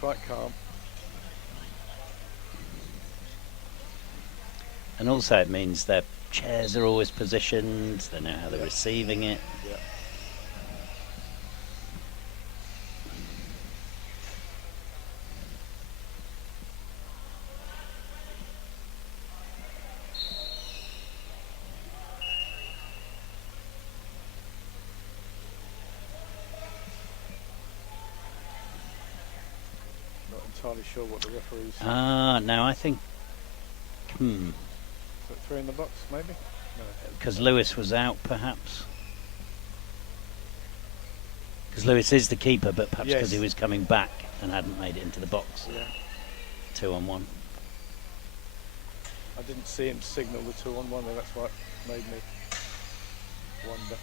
quite calm. And also it means their chairs are always positioned, they know how they're receiving it. Yeah. Not entirely sure what the referee's... Now I think... Is it 3 in the box, maybe? No. Because Lewis was out, perhaps. Because Lewis is the keeper, but perhaps because he was coming back and hadn't made it into the box. Yeah. 2-on-1. I didn't see him signal the 2-on-1, and that's what made me wonder.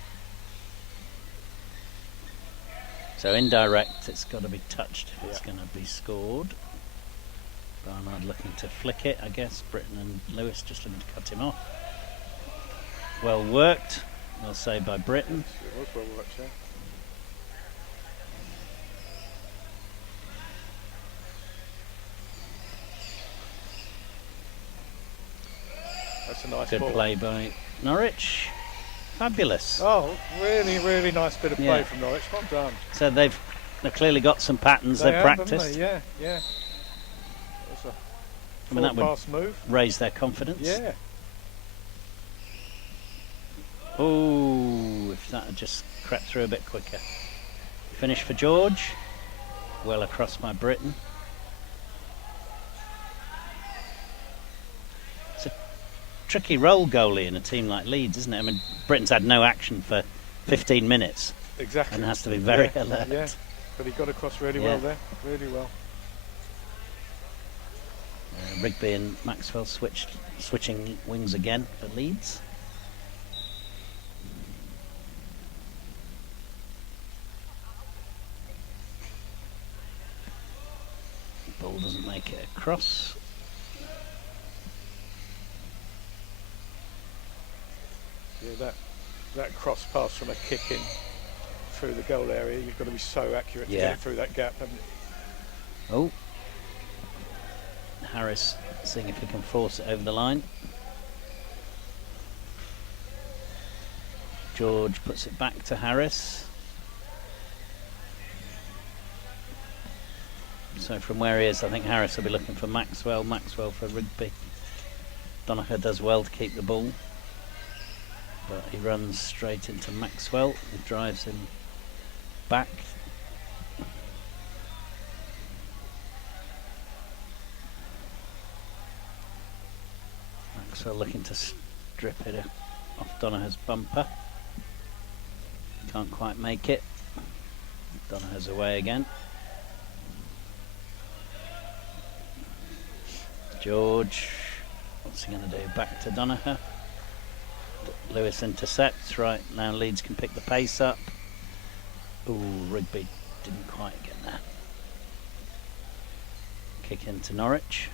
So indirect, it's got to be touched if it's going to be scored. Barnard looking to flick it, I guess. Britton and Lewis just looking to cut him off. Well worked. Well saved by Britton. It was well worked, yeah. That's a nice Good ball. play by Norwich. Fabulous. Oh, really, really nice bit of play from Norwich. Well done. So they've clearly got some patterns they've practiced. Yeah, yeah. That's a that would pass move. Raise their confidence. Yeah. Oh, if that had just crept through a bit quicker. Finish for George. Well across by Britton. It's a tricky role goalie in a team like Leeds, isn't it? I mean, Britton's had no action for 15 minutes. Exactly. And has to be very alert. Yeah, but he got across really well there. Really well. Rigby and Maxwell switching wings again for Leeds. Ball doesn't make it across. Yeah, that cross pass from a kick in through the goal area, you've got to be so accurate to get it through that gap, haven't you? Oh. Harris seeing if he can force it over the line. George puts it back to Harris. So from where he is, I think Harris will be looking for Maxwell. Maxwell for Rigby. Doniger does well to keep the ball, but he runs straight into Maxwell. He drives him back. Maxwell looking to strip it off Doniger's bumper. Can't quite make it. Doniger's away again. George, what's he going to do? Back to Doniger. Lewis intercepts. Right, now Leeds can pick the pace up. Ooh, Rigby didn't quite get that. Kick into Norwich.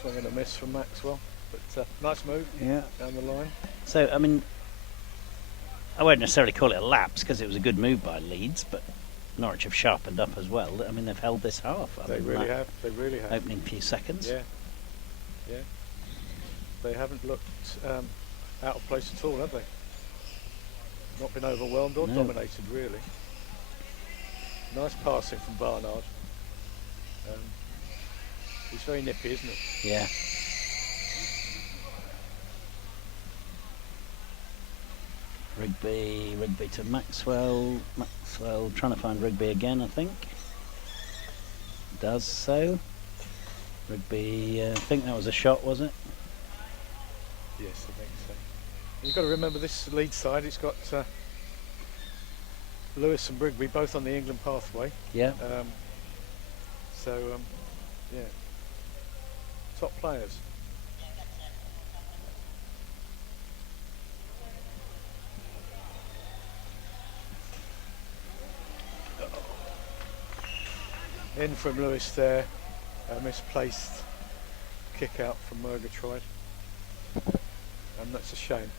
Swing and a miss from Maxwell, but nice move down the line. So, I mean, I won't necessarily call it a lapse because it was a good move by Leeds, but Norwich have sharpened up as well. I mean, they've held this half. They really have. They really have. Opening few seconds. Yeah. Yeah. They haven't looked out of place at all, have they? Not been overwhelmed or dominated, really. Nice passing from Barnard. He's very nippy, isn't he? Yeah. Rigby to Maxwell. Maxwell trying to find Rigby again, I think. Does so. Rigby, I think that was a shot, was it? Yes, I think so. You've got to remember this Leeds side, it's got Lewis and Rigby both on the England pathway. Yeah. Yeah. Top players. In from Lewis there, a misplaced kick out from Murgatroyd, and that's a shame.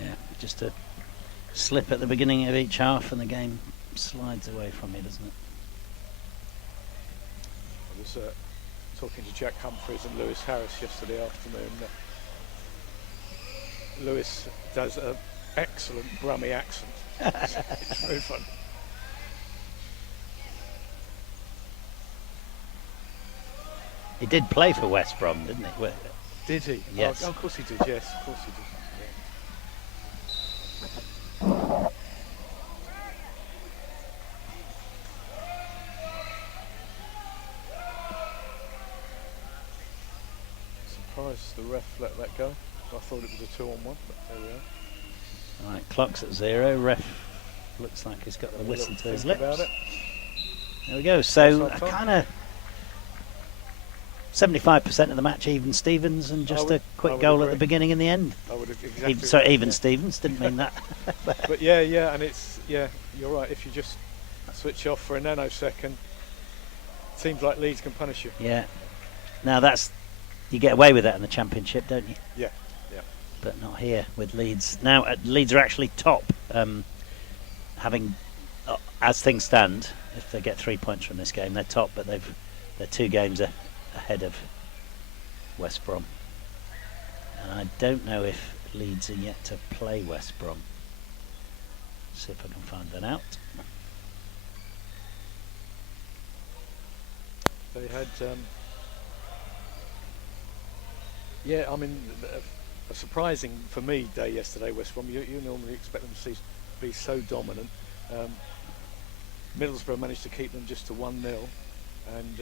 Yeah, just a slip at the beginning of each half and the game slides away from you, doesn't it? I was talking to Jack Humphreys and Lewis Harris yesterday afternoon. Lewis does an excellent Brummie accent. It's very funny. He did play for West Brom, didn't he? Did he? Yes. Oh, of course he did, yes, of course he did. Surprised the ref let that go. I thought it was a 2-on-1, but there we are. Right, clock's at 0. Ref looks like he's got the whistle to his lips. About it. There we go. So That's our kind of 75% of the match even Stevens, and just a quick goal at the beginning and the end. I would have exactly. Sorry, even Stevens, didn't mean that. But yeah, and it's you're right. If you just switch off for a nanosecond, seems like Leeds can punish you. Yeah. Now you get away with that in the Championship, don't you? Yeah. But not here with Leeds. Now Leeds are actually top, having as things stand. If they get 3 points from this game, they're top, but they're 2 games ahead of West Brom. And I don't know if Leeds are yet to play West Brom. See if I can find that out. They had, I mean, a surprising for me day yesterday. West Brom. You normally expect them to be so dominant. Middlesbrough managed to keep them just to 1-0, and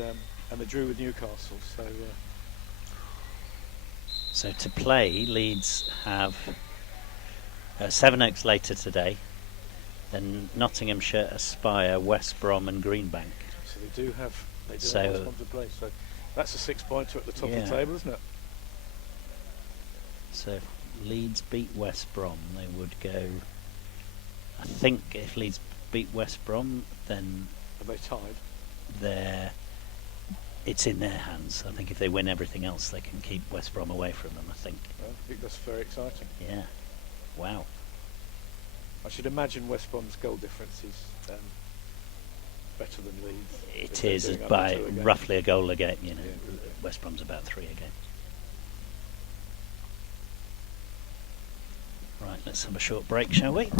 they drew with Newcastle. So to play, Leeds have Sevenoaks later today, then Nottinghamshire, Aspire, West Brom and Greenbank. So they do have West Brom to play. So that's a 6-pointer at the top of the table, isn't it? So if Leeds beat West Brom, they would go. I think if Leeds beat West Brom, then Are they tied? It's in their hands. I think if they win everything else, they can keep West Brom away from them, I think. Well, I think that's very exciting. Yeah. Wow. I should imagine West Brom's goal difference is better than Leeds. It is by roughly a goal a game. Yeah. West Brom's about 3 a game. Right, let's have a short break, shall we?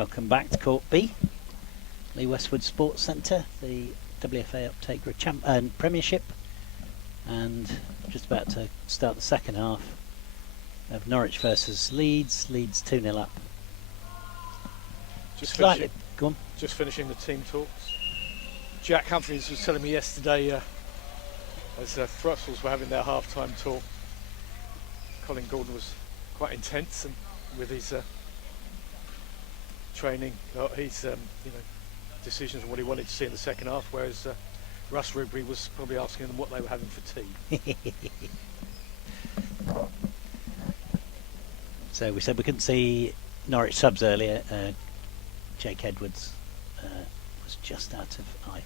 Welcome back to Court B, Lee Westwood Sports Centre, the WFA Optegra Premiership, and just about to start the second half of Norwich versus Leeds. Leeds 2-0 up. Just Slightly, go on. Just finishing the team talks. Jack Humphreys was telling me yesterday, as Thrussels were having their half-time talk, Colin Gordon was quite intense and with his training, his decisions on what he wanted to see in the second half, whereas Russ Rigby was probably asking them what they were having for tea. So we said we couldn't see Norwich subs earlier. Jake Edwards was just out of eye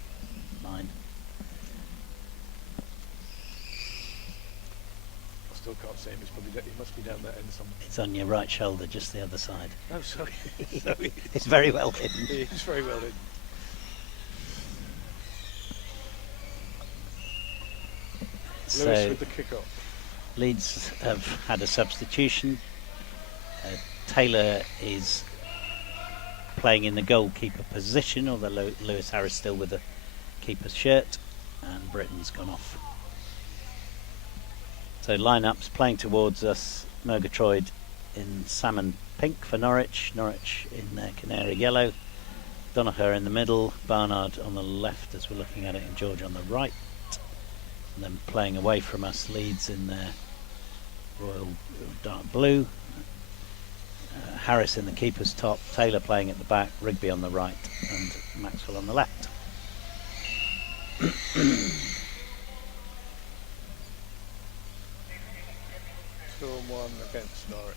line. I still can't see him. He must be down that end somewhere. It's on your right shoulder, just the other side. Oh, sorry. It's very well hidden. It's very well hidden. So Lewis with the kick-off. Leeds have had a substitution. Taylor is playing in the goalkeeper position, although Lewis Harris still with the keeper's shirt, and Britton's gone off. So lineups playing towards us: Murgatroyd in salmon pink for Norwich, Norwich in canary yellow, Donacher in the middle, Barnard on the left as we're looking at it, and George on the right. And then playing away from us, Leeds in their royal dark blue, Harris in the keeper's top, Taylor playing at the back, Rigby on the right, and Maxwell on the left. 2-1 against Norwich.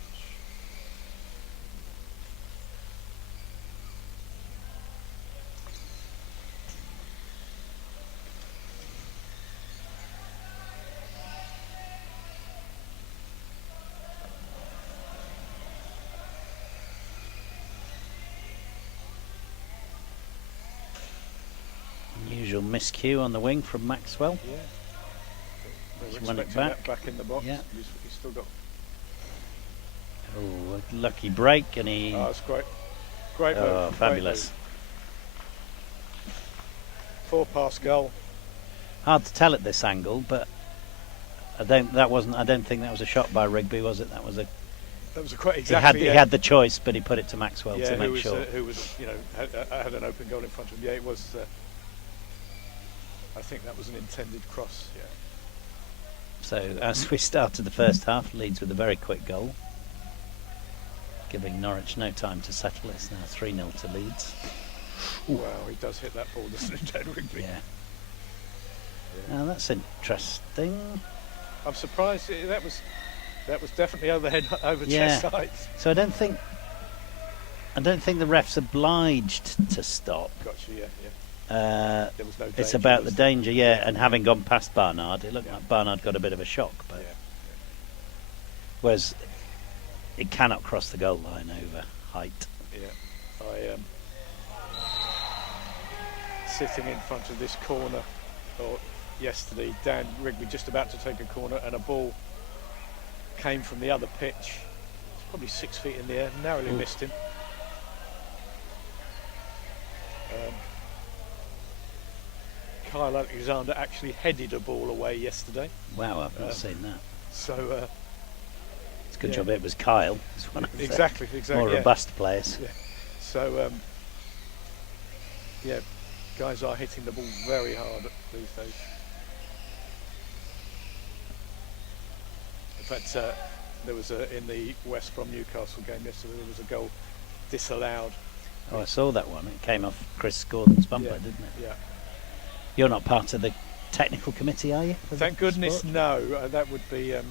Unusual miscue on the wing from Maxwell. Yeah. He's We're won it expecting back. that back in the box. Yeah. He's still got. Oh, a lucky break, and he. Oh, it's great. Great move. Oh, Great fabulous. move. 4-pass goal. Hard to tell at this angle, but I don't think that was a shot by Rigby, was it? That was a. That was a quite exactly. He had the choice, but he put it to Maxwell yeah, to make sure. Who was had an open goal in front of him. Yeah, it was. I think that was an intended cross. Yeah. So as we started the first half, Leeds with a very quick goal, giving Norwich no time to settle. It's now 3-0 to Leeds. Wow, he does hit that ball, doesn't he, Dan Rigby? Yeah. Now that's interesting. I'm surprised. That was definitely over Yeah. chest height. So I don't think the ref's obliged to stop. Gotcha. Yeah. Uh, There was no danger. it's about the was there? danger, yeah, and having gone past Barnard, it looked Yeah. like Barnard got a bit of a shock, but Yeah. whereas it cannot cross the goal line over height. Yeah. I am sitting in front of this corner, or yesterday, Dan Rigby just about to take a corner, and a ball came from the other pitch. It's probably 6 feet in the air, narrowly Ooh. missed him. Kyle Alexander actually headed a ball away yesterday, Wow, I've not seen that. so It's a good yeah. job it was Kyle. He's one of the exactly. more Yeah. robust players. Yeah. So yeah, guys are hitting the ball very hard these days. In fact, there was in the West Brom Newcastle game yesterday, there was a goal disallowed. Oh, I saw that one. It came off Chris Gordon's bumper, Yeah. didn't it? Yeah. You're not part of the technical committee, are you? for the Thank goodness, sport? no. That would be I'm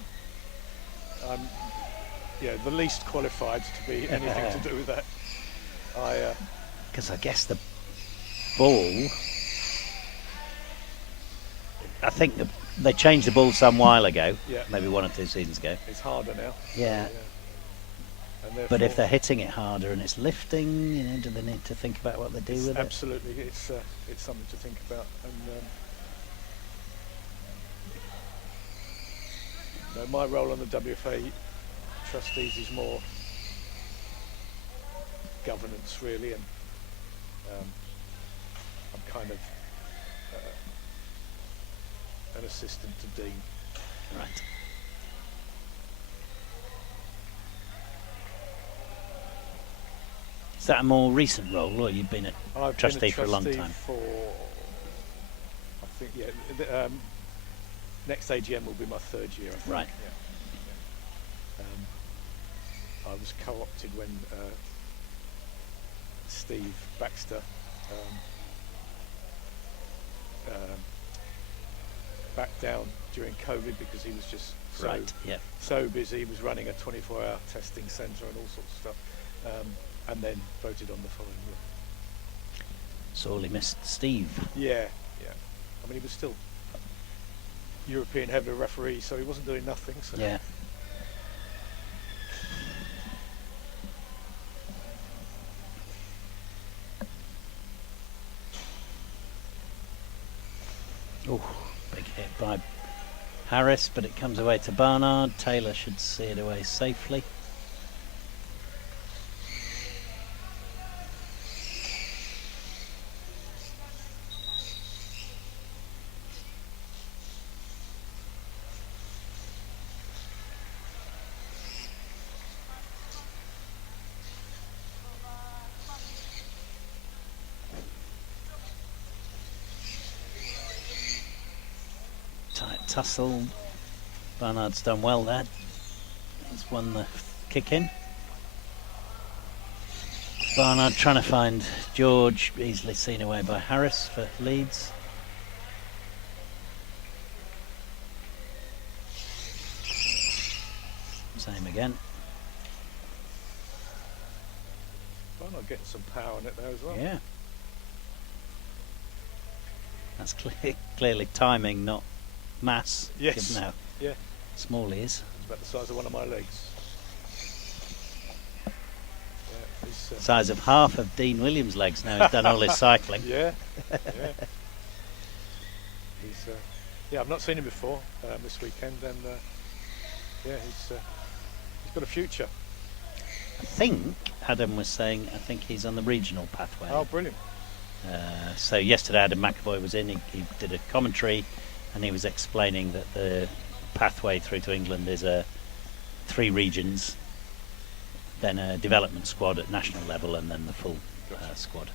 the least qualified to be anything to do with that. Because I guess the ball. I think they changed the ball some while ago. Yeah. Maybe 1 or 2 seasons ago. It's harder now. Yeah. And But therefore, if they're hitting it harder and it's lifting, do they need to think about what they do with it? absolutely, it's something to think about. And my role on the WFA trustees is more governance really, and I'm kind of an assistant to Dean. Right. Is that a more recent role, or you've been a I've trustee been a for a long trustee time? For, I think, next AGM will be my 3rd year, I think. Right. I was co-opted when Steve Baxter backed down during COVID because he was just so busy. He was running a 24-hour testing centre and all sorts of stuff, and then voted on the following year. Sorely missed Steve. Yeah. I mean, he was still European heavyweight referee, so he wasn't doing nothing. So. Yeah. Oh, big hit by Harris, but it comes away to Barnard. Taylor should see it away safely. Tight tussle. Barnard's done well there. He's won the kick in. Barnard trying to find George, easily seen away by Harris for Leeds. Same again. Barnard getting some power in it there as well. Yeah. That's clearly timing, not mass. Yes. Given how small he is. It's about the size of one of my legs. Yeah, he's, Size of half of Dean Williams' legs now. He's done all his cycling. Yeah. He's I've not seen him before this weekend, and he's got a future. I think Adam was saying, I think he's on the regional pathway. Oh, brilliant. So yesterday Adam McAvoy was in, he did a commentary, and he was explaining that the pathway through to England is 3 regions, then a development squad at national level, and then the full squad.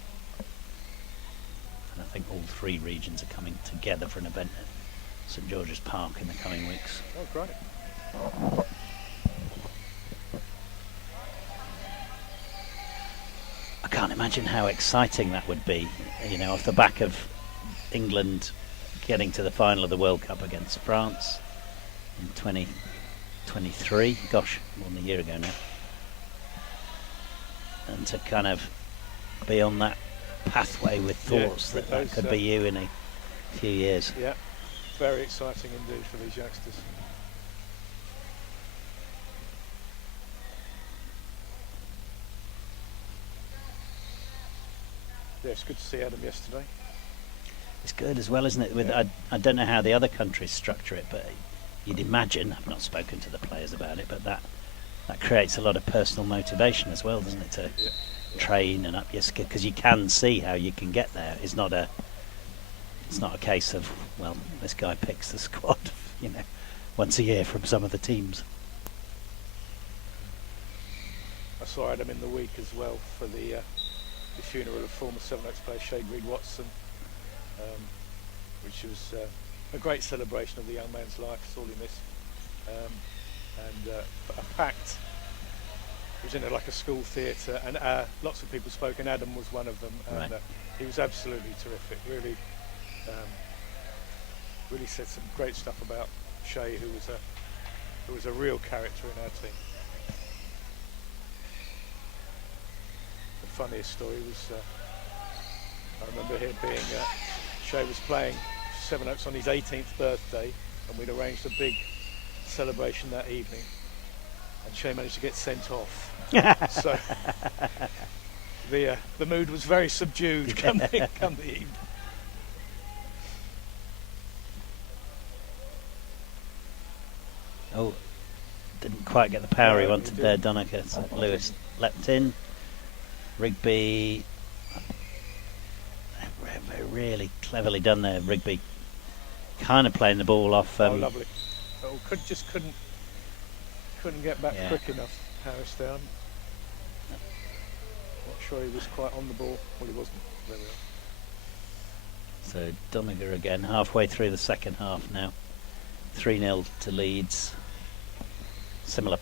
And I think all 3 regions are coming together for an event at St George's Park in the coming weeks. Oh, great. I can't imagine how exciting that would be, you know, off the back of England getting to the final of the World Cup against France in 2023. Gosh, more than a year ago now. And to kind of be on that pathway with thoughts that could be you in a few years. Yeah, very exciting indeed for these youngsters. Yeah, it's good to see Adam yesterday. It's good as well, isn't it? With I don't know how the other countries structure it, but you'd imagine, I've not spoken to the players about it, but that creates a lot of personal motivation as well, doesn't it, to train and up your skill, because you can see how you can get there. It's not a case of, well, this guy picks the squad, you know, once a year from some of the teams. I saw Adam in the week as well for the funeral of former Seven Oaks player Shade Reed-Watson, which was a great celebration of the young man's life, sorely missed, and a packed. It was in like a school theatre, and lots of people spoke, and Adam was one of them, and he was absolutely terrific. Really, really said some great stuff about Shay, who was a real character in our team. The funniest story was, I remember here being, Shay was playing Seven Oaks on his 18th birthday, and we'd arranged a big celebration that evening, and Shay managed to get sent off. So the mood was very subdued come the evening. Oh, didn't quite get the power he wanted there, Donica. So Lewis leapt in. Rigby, really cleverly done there. Rigby kind of playing the ball off. Oh, lovely. Oh, couldn't get back Yeah. quick enough. Harris down. Not sure he was quite on the ball. Well, he wasn't. There we are. So Donegal again, halfway through the second half now. 3-0 to Leeds. Similar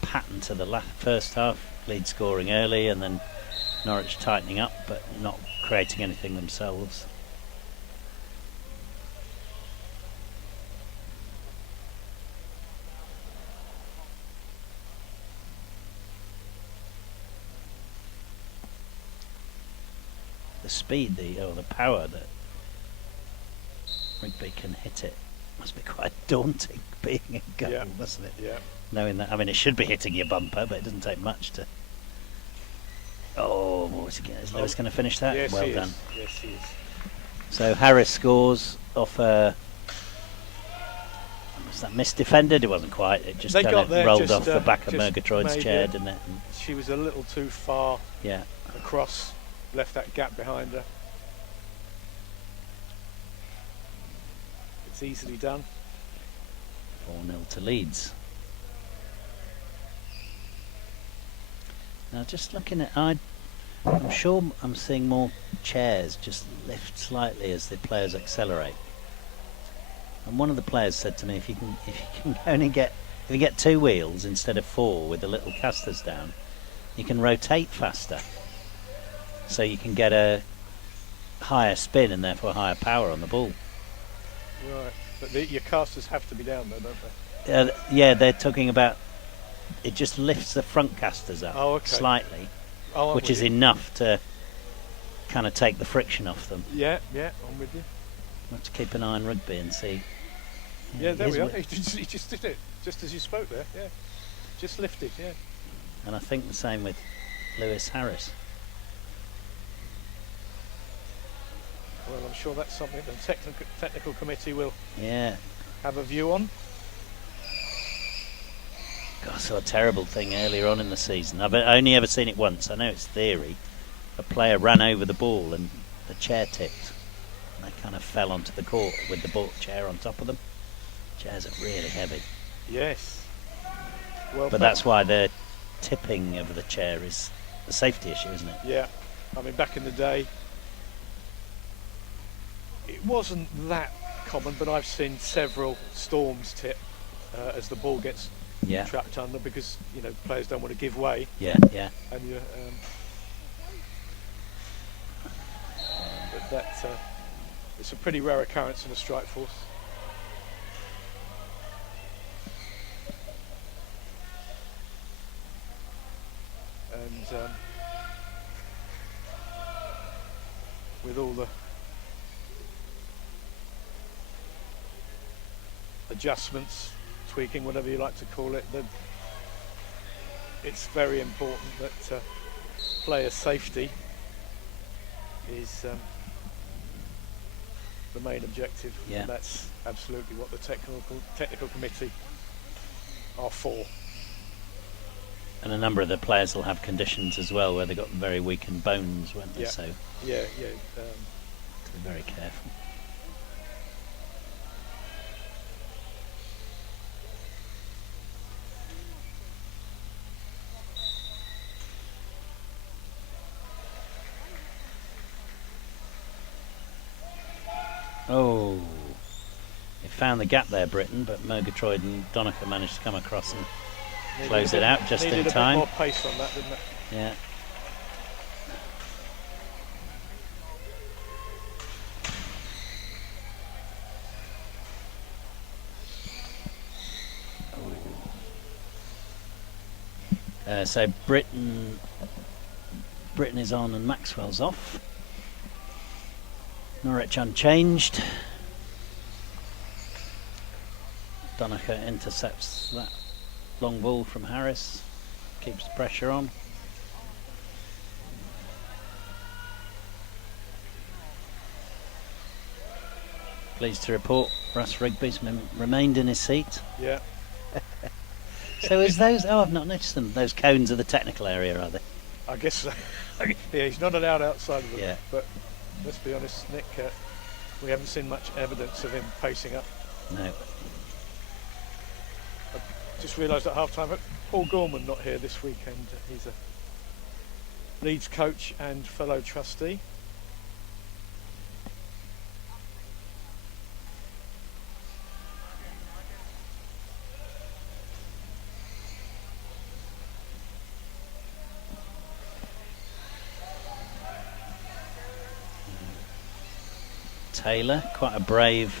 pattern to the first half. Leeds scoring early and then Norwich tightening up but not creating anything themselves. The speed, the power that Rigby can hit it must be quite daunting being a goal, Yeah. mustn't it? Yeah. Knowing that, I mean, it should be hitting your bumper, but it doesn't take much to. Oh, is Lewis going to finish that? Yes, Well he done. is. Yes, he is. So Harris scores off a. Was that misdefended? It wasn't quite. It just They kind got of there rolled just, off the back of just Murgatroyd's maybe chair, didn't it? And She was a little too far yeah. across, left that gap behind her. It's easily done. 4-0 to Leeds. Now, just looking at, I'm sure I'm seeing more chairs just lift slightly as the players accelerate. And one of the players said to me, if you can only get, if you get 2 wheels instead of 4 with the little casters down, you can rotate faster. So you can get a higher spin and therefore higher power on the ball. Right. But your casters have to be down though, don't they? Yeah, they're talking about it just lifts the front casters up slightly, which is enough to kind of take the friction off them. Yeah, I'm with you. We'll have to keep an eye on Rugby and see. Yeah, there we are. He just did it, just as you spoke there. Yeah, just lifted. Yeah. And I think the same with Lewis Harris. Well, I'm sure that's something the technical committee will Yeah. have a view on. God, I saw a terrible thing earlier on in the season. I've only ever seen it once. I know it's theory. A player ran over the ball and the chair tipped. And they kind of fell onto the court with the chair on top of them. Chairs are really heavy. Yes. Well, But that's why the tipping of the chair is a safety issue, isn't it? Yeah. I mean, back in the day, it wasn't that common, but I've seen several Storms tip as the ball gets Yeah. trapped under because players don't want to give way, Yeah, yeah. and you. But that it's a pretty rare occurrence in a strike force. And with all the adjustments, tweaking, whatever you like to call it, it's very important that player safety is the main objective. Yeah. And that's absolutely what the technical committee are for. And a number of the players will have conditions as well where they got very weakened bones, won't they? Yeah. So Yeah. to be very careful. Oh, they found the gap there, Britain, but Murgatroyd and Donegal managed to come across and close it out just in time. Needed a bit more pace on that, didn't it? Yeah. So Britain is on and Maxwell's off. Norwich unchanged. Donegal intercepts that long ball from Harris, keeps the pressure on. Pleased to report Russ Rigby's remained in his seat. Yeah. So is those, I've not noticed them, those cones are the technical area, are they? I guess so. Yeah, he's not allowed outside of them. Yeah. But let's be honest, Nick, we haven't seen much evidence of him pacing up. No. Just realised at half time, Paul Gorman not here this weekend. He's a Leeds coach and fellow trustee. Taylor, quite a brave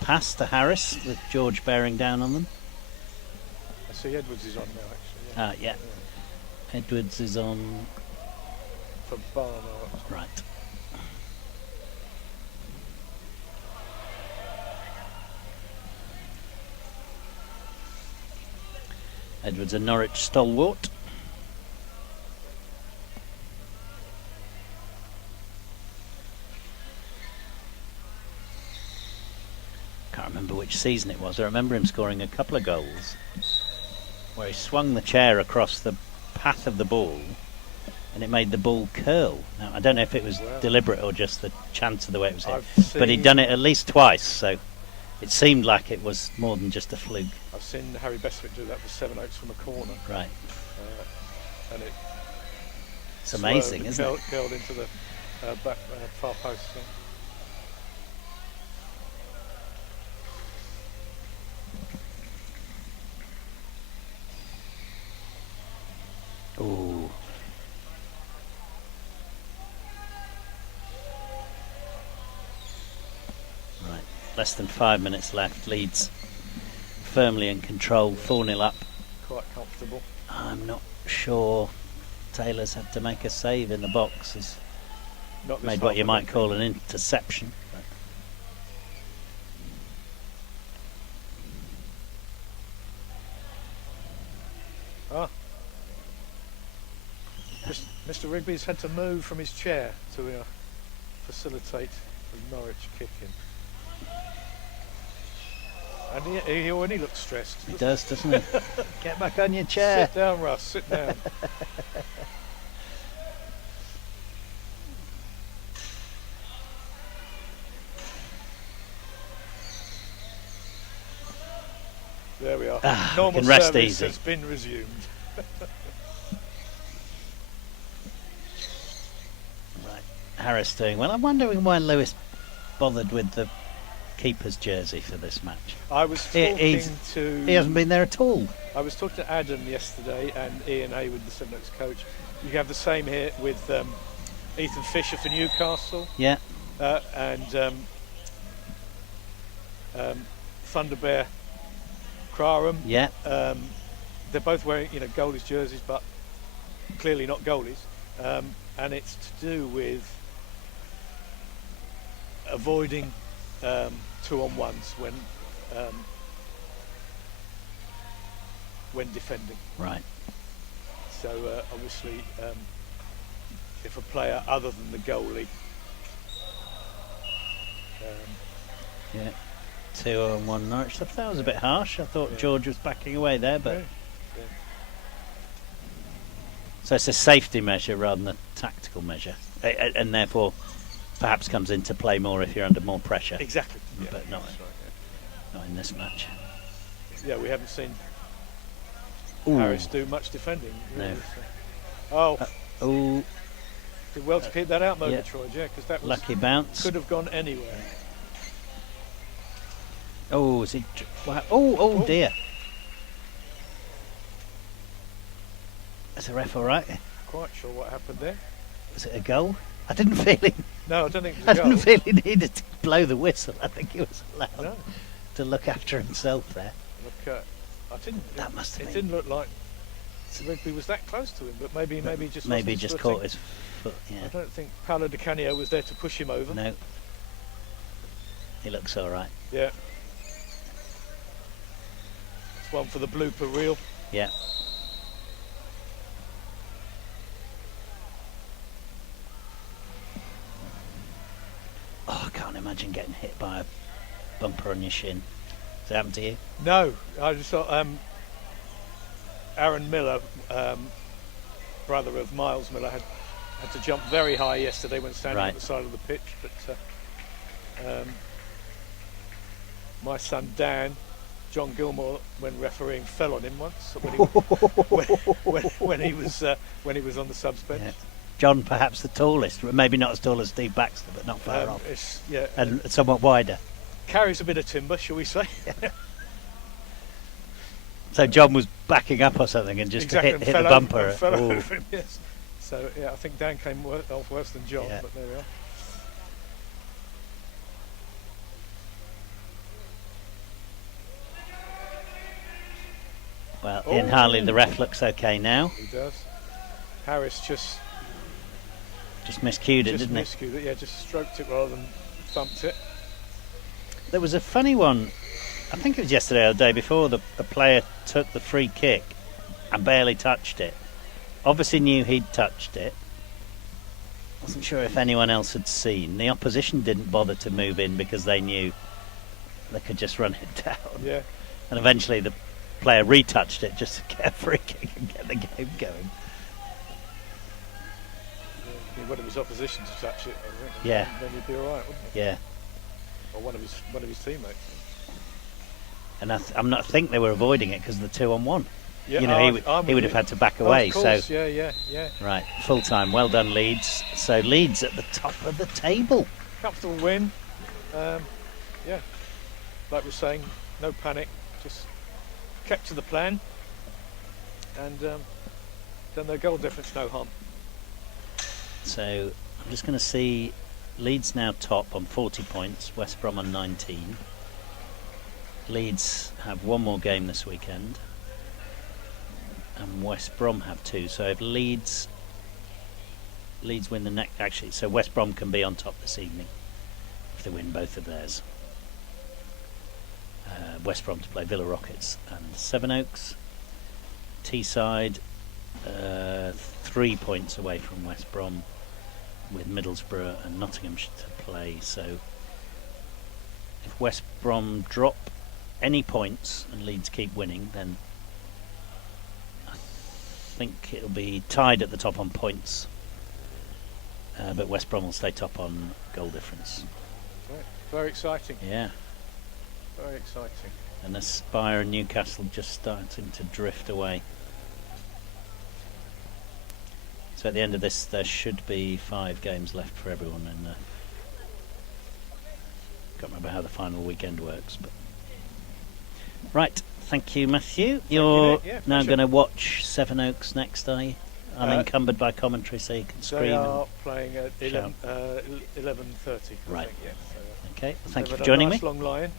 pass to Harris with George bearing down on them. I see Edwards is on now, actually. Yeah. Edwards is on. For Barnard. Right. Edwards, a Norwich stalwart. Can't remember which season it was. I remember him scoring a couple of goals where he swung the chair across the path of the ball and it made the ball curl. Now, I don't know if it was deliberate or just the chance of the way it was hit, but he'd done it at least twice, so it seemed like it was more than just a fluke. I've seen Harry Bestwick do that for Seven Oaks from a corner. Right. And it's amazing, isn't it? Curled into the back far post. Yeah. Ooh. Right, less than 5 minutes left. Leeds firmly in control, 4-0 up. Quite comfortable. I'm not sure Taylor's had to make a save in the box. He's made what you might call an interception. Mr. Rigby's had to move from his chair to facilitate the Norwich kicking. And he already looks stressed. He does, doesn't he? Get back on your chair. Sit down, Russ, sit down. There we are. Normal rest service easy. has been resumed. Harris doing well. I'm wondering why Lewis bothered with the keeper's jersey for this match. I was talking he hasn't been there at all. I was talking to Adam yesterday and Ian Hayward, the Seven Oaks coach. You have the same here with Ethan Fisher for Newcastle. Yeah. And Thunderbear Crarham. Yeah. They're both wearing, goalies jerseys, but clearly not goalies. And it's to do with avoiding 2-on-1s when defending. Right. So obviously, if a player other than the goalie, yeah, 2-on-1 Norwich. I thought that was a bit harsh. I thought George was backing away there, but. Yeah. So it's a safety measure rather than a tactical measure, and therefore perhaps comes into play more if you're under more pressure. Exactly. But not in this match. Yeah, we haven't seen Ooh. Harris do much defending. No. Oh. Did well to keep that out, Murgatroyd, because that was lucky bounce. Could have gone anywhere. Oh, is he? Oh dear. Is the ref all right? Quite sure what happened there. Was it a goal? I didn't feel it. No, I don't think it was a goal. I didn't feel he needed to blow the whistle. I think he was allowed to look after himself there. Look, that must have been. It didn't look like Rigby was that close to him, but maybe just caught his foot. Yeah. I don't think Paolo Di Canio was there to push him over. No. He looks all right. Yeah. It's one for the blooper reel. Yeah. Oh, I can't imagine getting hit by a bumper on your shin. Has it happened to you? No, I just thought Aaron Miller, brother of Miles Miller, had to jump very high yesterday when standing at the side of the pitch, but my son Dan, John Gilmore, when refereeing, fell on him once when he was on the subs bench. Yeah. John, perhaps the tallest, maybe not as tall as Steve Baxter, but not far off. And somewhat wider. Carries a bit of timber, shall we say? So John was backing up or something and just hit the bumper. Fell over him, yes. So yeah, I think Dan came off worse than John, but there we are. Well, Ian Harley, the ref, looks okay now. He does. Harris just miscued it, didn't he? Miscued it, yeah, just stroked it rather than thumped it. There was a funny one, I think it was yesterday or the day before, the player took the free kick and barely touched it. Obviously knew he'd touched it. Wasn't sure if anyone else had seen. The opposition didn't bother to move in because they knew they could just run it down. Yeah. And eventually the player retouched it just to get a free kick and get the game going. Yeah, one of his opposition to touch it, I think. Yeah. Then he'd be all right, wouldn't he? Yeah. Or one of his teammates. And I think they were avoiding it because of the 2-on-1. Yeah, you know, he would have had to back away. Of course, so yeah. Right, full time. Well done, Leeds. So Leeds at the top of the table. Comfortable win. Yeah, like we're saying, no panic. Just kept to the plan, and done their goal difference no harm. So I'm just going to see Leeds now top on 40 points. West Brom on 19. Leeds have one more game this weekend, and West Brom have 2. So if Leeds win the next, actually, so West Brom can be on top this evening if they win both of theirs. West Brom to play Villa Rockets and Sevenoaks. Teesside 3 points away from West Brom, with Middlesbrough and Nottingham to play. So if West Brom drop any points and Leeds keep winning, then I think it'll be tied at the top on points, but West Brom will stay top on goal difference. Right. Very exciting. Yeah. Very exciting. And Aspire and Newcastle just starting to drift away. So at the end of this, there should be 5 games left for everyone, and can't remember how the final weekend works. But right, thank you, Matthew. You're now going to watch Sevenoaks next, are you? I'm encumbered by commentary, so you can scream. They are playing at 11:30. Right. I think, yeah. So, okay, well, thank you for joining me. Long line.